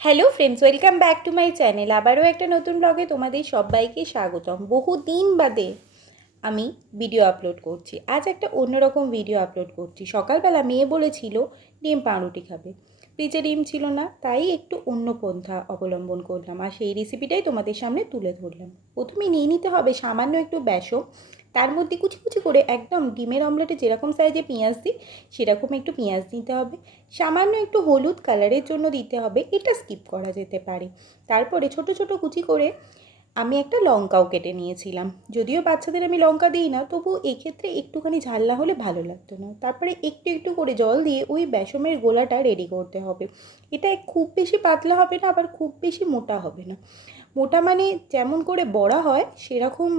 Hello friends, welcome back to my channel. আবারও একটা নতুন ব্লগে তোমাদের সবাইকে স্বাগতম। বহুদিন বাদে আমি ভিডিও আপলোড করছি। আজ একটা অন্যরকম ভিডিও আপলোড করছি। সকালবেলা মেয়ে বলেছিল ডিম পাউরুটি খাবে, ফ্রিজে ডিম ছিল না, তাই একটু অন্য পন্থা অবলম্বন করলাম আর সেই রেসিপিটাই তোমাদের সামনে তুলে ধরলাম। প্রথমে নিয়ে নিতে হবে সামান্য একটু বেসন, তার মধ্যে কুচি কুচি করে একদম ডিমের অমলেটে যেরকম সাইজে পেঁয়াজ দিই সেরকম একটু পেঁয়াজ দিতে হবে। সামান্য একটু হলুদ কালারের জন্য দিতে হবে, এটা স্কিপ করা যেতে পারে। তারপরে ছোট ছোট কুচি করে আমি একটা লঙ্কাও কেটে নিয়েছিলাম। যদিও বাচ্চাদের আমি লঙ্কা দিই না, তবু এক্ষেত্রে একটুখানি ঝাল না হলে ভালো লাগতো না। তারপরে একটু একটু করে জল দিয়ে ওই বেসমের গোলাটা রেডি করতে হবে। এটা খুব বেশি পাতলা হবে না, আবার খুব বেশি মোটা হবে না। মোটা মানে যেমন করে বড়া হয় সেরকম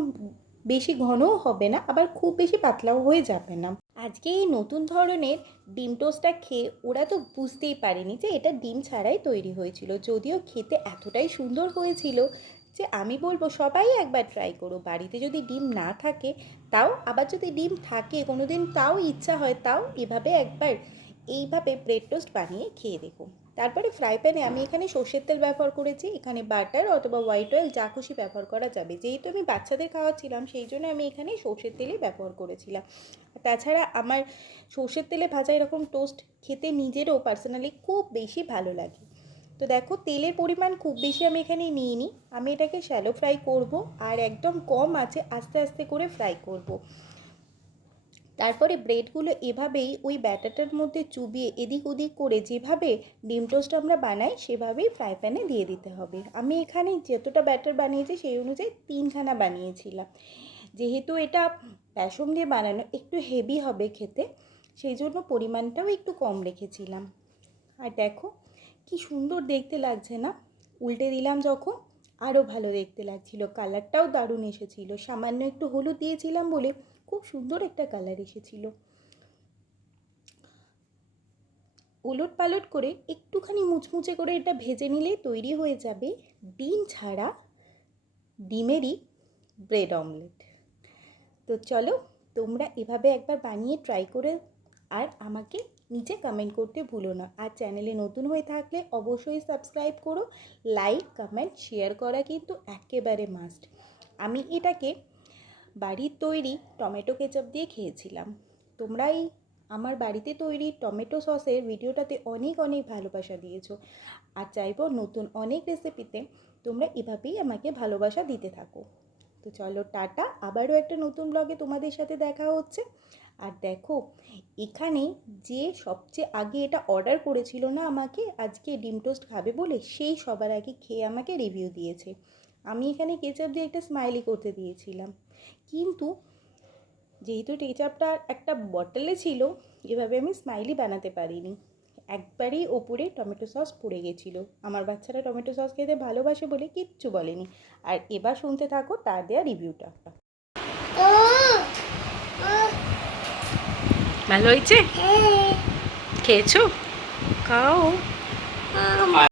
বেশি ঘনও হবে না, আবার খুব বেশি পাতলাও হয়ে যাবে না। আজকে এই নতুন ধরনের ডিম টোস্টটা খেয়ে ওরা তো বুঝতেই পারেনি যে এটা ডিম ছাড়াই তৈরি হয়েছিল। যদিও খেতে এতটাই সুন্দর হয়েছিল যে আমি বলবো সবাই একবার ট্রাই করো। বাড়িতে যদি ডিম না থাকে তাও, আবার যদি ডিম থাকে কোনো দিন তাও ইচ্ছা হয়, তাও এভাবে একবার এইভাবে ব্রেড টোস্ট বানিয়ে খেয়ে দেখো। তারপরে ফ্রাই প্যানে আমি এখানে সর্ষের তেল ব্যবহার করেছি। এখানে বাটার অথবা হোয়াইট অয়েল যা খুশি ব্যবহার করা যাবে। যেহেতু আমি বাচ্চাদের খাওয়াচ্ছিলাম সেই জন্য আমি এখানে সর্ষের তেলই ব্যবহার করেছিলাম। তাছাড়া আমার সর্ষের তেলে ভাজা এরকম টোস্ট খেতে নিজেরও পার্সোনালি খুব বেশি ভালো লাগে। তো দেখো, তেলের পরিমাণ খুব বেশি আমি এখানে নিইনি। আমি এটাকে শ্যালো ফ্রাই করব আর একদম কম আঁচে আস্তে আস্তে করে ফ্রাই করব। তারপরে ব্রেডগুলো এভাবেই ওই ব্যাটারটার মধ্যে চুবিয়ে এদিক ওদিক করে যেভাবে ডিম টোস্ট আমরা বানাই সেভাবেই ফ্রাই প্যানে দিয়ে দিতে হবে। আমি এখানে যতটা ব্যাটার বানিয়েছি সেই অনুযায়ী 3খানা বানিয়েছিলাম। যেহেতু এটা বেসন দিয়ে বানানো, একটু হেভি হবে খেতে, সেই জন্য পরিমাণটাও একটু কম রেখেছিলাম। আর দেখো কি সুন্দর দেখতে লাগছে না? উল্টে দিলাম যখন আরও ভালো দেখতে লাগছিল, কালারটাও দারুণ এসেছিল। সামান্য একটু হলুদ দিয়েছিলাম বলে খুব সুন্দর একটা কালার এসেছিল। উলট পালট করে একটুখানি মুচমুচে করে এটা ভেজে নিলেই তৈরি হয়ে যাবে ডিম ছাড়া ডিমেরই ব্রেড অমলেট। তো চলো, তোমরা এভাবে একবার বানিয়ে ট্রাই করে আর আমাকে নিচে কমেন্ট করতে ভুলো না। আর চ্যানেলে নতুন হয়ে থাকলে অবশ্যই সাবস্ক্রাইব করো। লাইক কমেন্ট শেয়ার করা কিন্তু একেবারে মাস্ট। আমি এটাকে বাড়ির তৈরি টমেটো কেচাপ দিয়ে খেয়েছিলাম। তোমরা এই আমার বাড়িতে তৈরি টমেটো সসের ভিডিওটাতে অনেক অনেক ভালোবাসা দিয়েছো, আর চাইবো নতুন অনেক রেসিপিতে তোমরা এভাবেই আমাকে ভালোবাসা দিতে থাকো। তো চলো টাটা, আবারও একটা নতুন ব্লগে তোমাদের সাথে দেখা হচ্ছে। আর দেখো, এখানে যে সবচেয়ে আগে এটা অর্ডার করেছিল না আমাকে আজকে ডিম টোস্ট খাবে বলে, সেই সবার আগে খেয়ে আমাকে রিভিউ দিয়েছে। আমি এখানে কেচাপ দিয়ে একটা স্মাইলি করতে দিয়েছিলাম, কিন্তু যেহেতু কেচাপটা একটা বটলে ছিল এভাবে আমি স্মাইলি বানাতে পারিনি। একবারই ওপরে টমেটো সস পড়ে গেছিলো। আমার বাচ্চারা টমেটো সস খেতে ভালোবাসে বলে কিচ্ছু বলেনি। আর এবার শুনতে থাকো তার দেওয়া রিভিউটা। ভালো হয়েছে? খেয়েছো? খাও।